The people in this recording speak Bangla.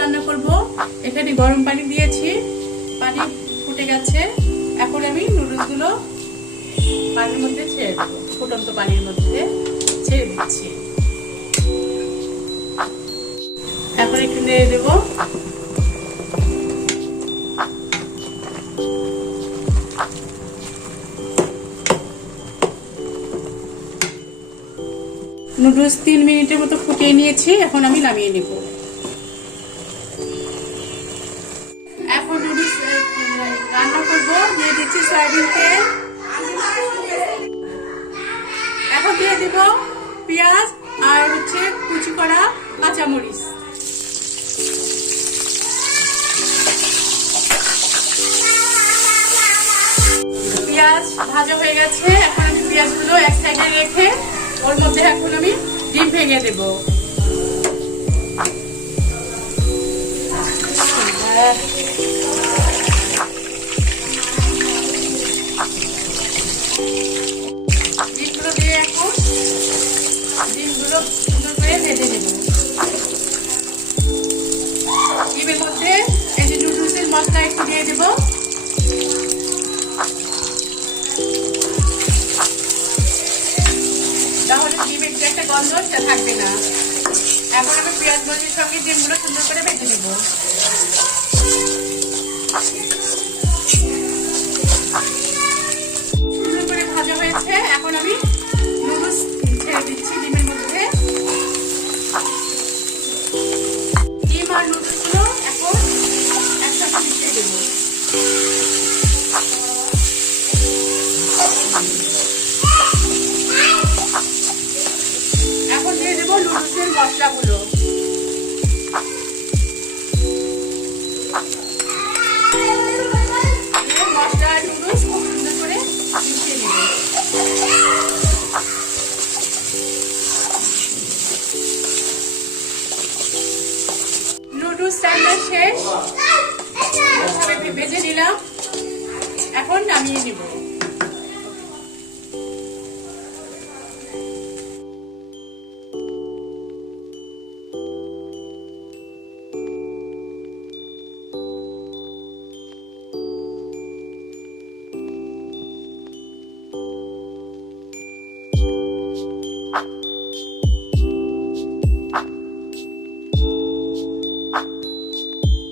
রান্না করব। এখানে গরম পানি দিয়েছি। পানি ফুটে গেছে। এখন আমি নুডলসগুলো পানির মধ্যে ছেড়ে দেবো। ফুটন্ত পানির মধ্যে ছেড়ে দিচ্ছি। এখন একটু নেড়ে দেবো। নুডলস তিন মিনিটের মতো ফুটিয়ে নিয়েছি। এখন আমি নামিয়ে নেব। এখন দিয়ে দিব পেঁয়াজ আর হচ্ছে কুচি করা কাঁচামরিচ। পেঁয়াজ ভাজা হয়ে গেছে। এখন আমি পেঁয়াজগুলো এক সাইডে রেখে ওর মধ্যে এখন আমি ডিম ভেঙে দেব। ডিমগুলো ডিমগুলো সুন্দর করে ভেজে নেব ডিমের মধ্যে এই যে নুডলসের মশলা একটু দিয়ে দেবো তাহলে ডিমের যে একটা গন্ধ সেটা থাকবে না এখন আমি পেঁয়াজ মরিচের সঙ্গে ডিমগুলো সুন্দর করে ভেজে নেব মশলাগুলো। মশলা নুডলস খুব সুন্দর করে মিশিয়ে নেব। রান্না শেষ। ভেজে নিলাম। এখন নামিয়ে নেব।